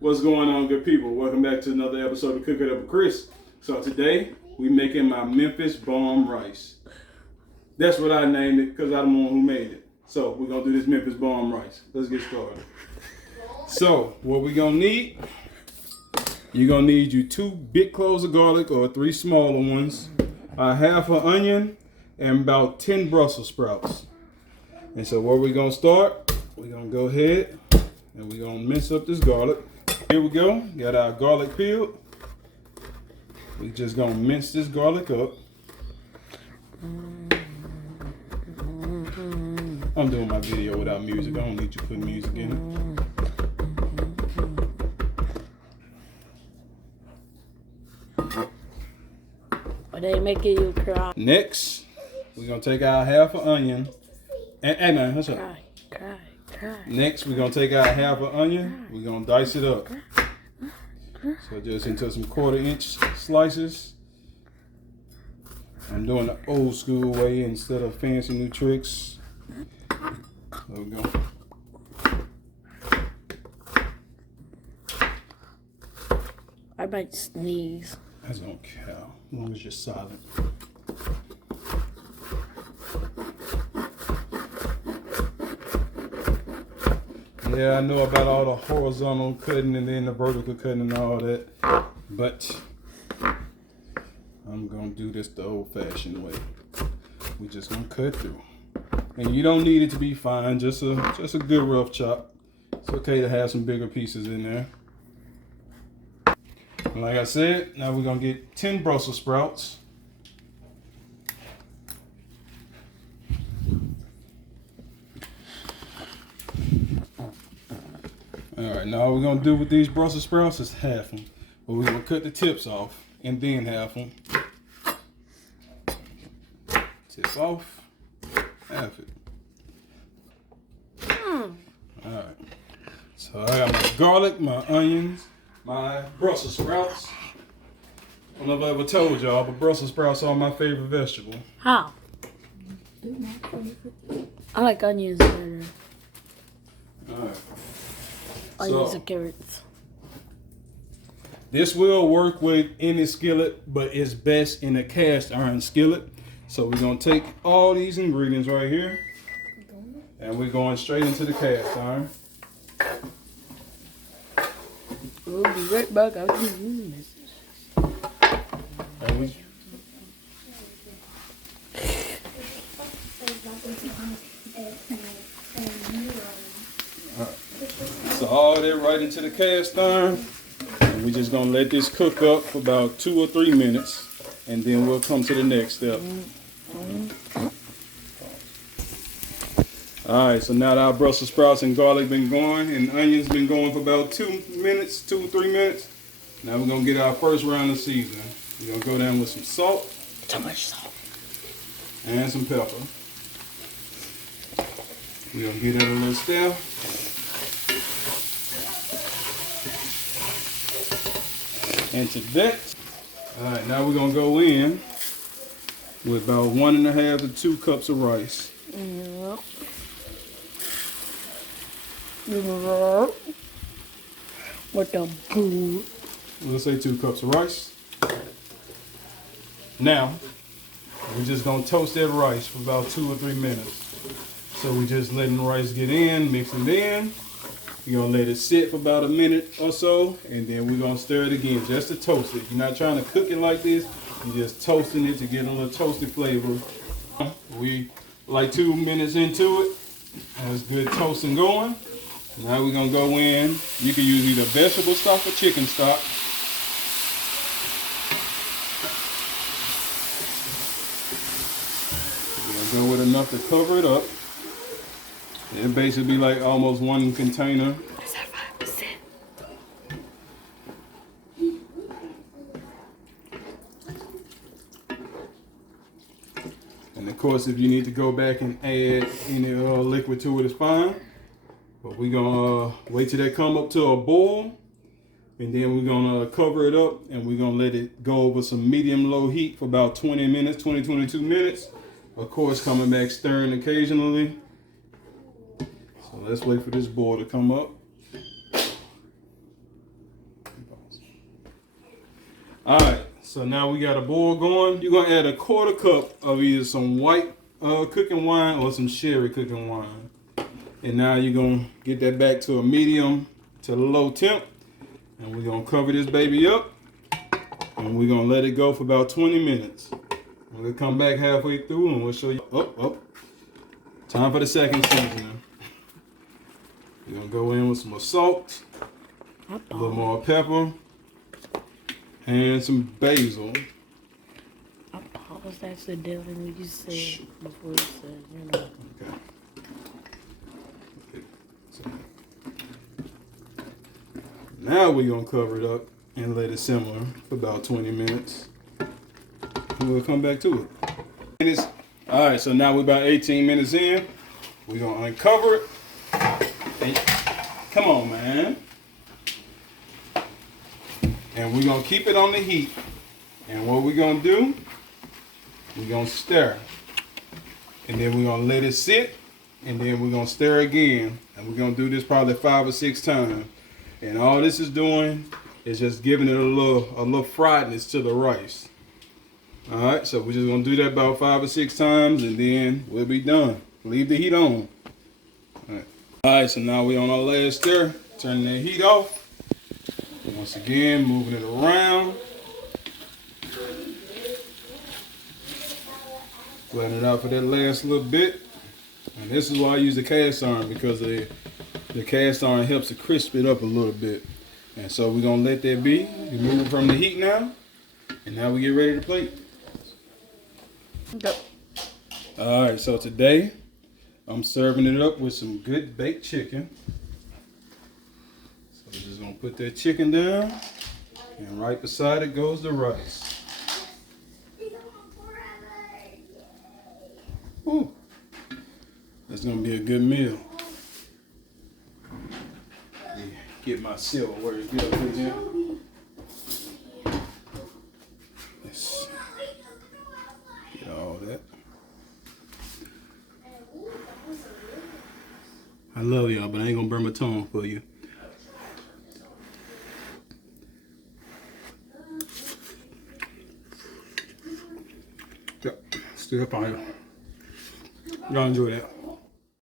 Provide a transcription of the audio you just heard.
What's going on, good people? Welcome back to another episode of Cook It Up with Chris. So today, we making my Memphis Bomb Rice. That's what I named it because I'm the one who made it. So we're going to do this Memphis Bomb Rice. Let's get started. So, what we're going to need, you're going to need you 2 big cloves of garlic or 3 smaller ones, a half an onion, and about 10 Brussels sprouts. And so where we're going to start, we're going to go ahead and we're going to mince up this garlic. Here we go. Got our garlic peeled. We just going to mince this garlic up. I'm doing my video without music. I don't need you to put music in it. Are they making you cry? Next, we're going to take our half an onion. Hey man, what's up? Cry. Next, we're going to take our half an onion. We're going to dice it up. So just into some 1/4-inch slices. I'm doing the old school way instead of fancy new tricks. There we go. I might sneeze. I don't care, as long as you're silent. Yeah, I know about all the horizontal cutting and then the vertical cutting and all that, but I'm gonna do this the old-fashioned way. We're just gonna cut through, and you don't need it to be fine. Just a good rough chop. It's okay to have some bigger pieces in there. And like I said, now we're gonna get 10 Brussels sprouts. All right, now all we're gonna do with these Brussels sprouts is half them. But we're gonna cut the tips off and then half them. Tip off, half it. All right, so I got my garlic, my onions, my Brussels sprouts. I don't know if I ever told y'all, but Brussels sprouts are my favorite vegetable. How? I like onions better. All right. Onions and carrots. This will work with any skillet, but it's best in a cast iron skillet. So we're gonna take all these ingredients right here, and we're going straight into the cast iron. We'll be right back after this. And we, so all that right into the cast iron, and we're just gonna let this cook up for about 2 or 3 minutes, and then we'll come to the next step. All right, so now that our Brussels sprouts and garlic been going, and onions been going for about 2 or 3 minutes, now we're gonna get our first round of seasoning. We're gonna go down with some salt. Too much salt. And some pepper. We're gonna get it a little stir. Into that. Alright, now we're gonna go in with about 1.5 to 2 cups of rice. With the boo. Let's say 2 cups of rice. Now, we're just gonna toast that rice for about 2 or 3 minutes. So we're just letting the rice get in, mix it in. You're gonna let it sit for about a minute or so, and then we're gonna stir it again just to toast it. You're not trying to cook it like this, you're just toasting it to get a little toasted flavor. We like 2 minutes into it, and it's good toasting going. Now we're gonna go in. You can use either vegetable stock or chicken stock. We're gonna go with enough to cover it up. It basically be like almost 1 container. Is that 5%? And of course, if you need to go back and add any liquid to it, it's fine. But we're gonna wait till that come up to a boil, and then we're gonna cover it up, and we're gonna let it go over some medium-low heat for about 20 minutes, 22 minutes. Of course, coming back stirring occasionally. So let's wait for this boil to come up. Alright, so now we got a boil going. You're gonna add a 1/4 cup of either some white cooking wine or some sherry cooking wine. And now you're gonna get that back to a medium to low temp. And we're gonna cover this baby up. And we're gonna let it go for about 20 minutes. We'll come back halfway through and we'll show you. Time for the second seasoning. We're gonna go in with some more salt, a little more pepper, and some basil. I paused accidentally when you said before you said, you know. Okay. So, now we're gonna cover it up and let it simmer for about 20 minutes. And we'll come back to it. Alright, so now we're about 18 minutes in. We're gonna uncover it. Hey, come on, man. And we're gonna keep it on the heat. And what we're gonna do, we're gonna stir. And then we're gonna let it sit. And then we're gonna stir again. And we're gonna do this probably 5 or 6 times. And all this is doing is just giving it a little friedness to the rice. Alright, so we're just gonna do that about 5 or 6 times and then we'll be done. Leave the heat on. Alright, so now we're on our last stir. Turning the heat off. Once again, moving it around. Flatten it out for that last little bit. And this is why I use the cast iron, because the cast iron helps to crisp it up a little bit. And so we're gonna let that be. Remove it from the heat now. And now we get ready to plate. Go. Alright, so today I'm serving it up with some good baked chicken. So we're just gonna put that chicken down, and right beside it goes the rice. Ooh, that's gonna be a good meal. Get my silverware to get up in here. Let's get all that. I love y'all, but I ain't gonna burn my tongue for you. Yep, stay up on here. Y'all enjoy that.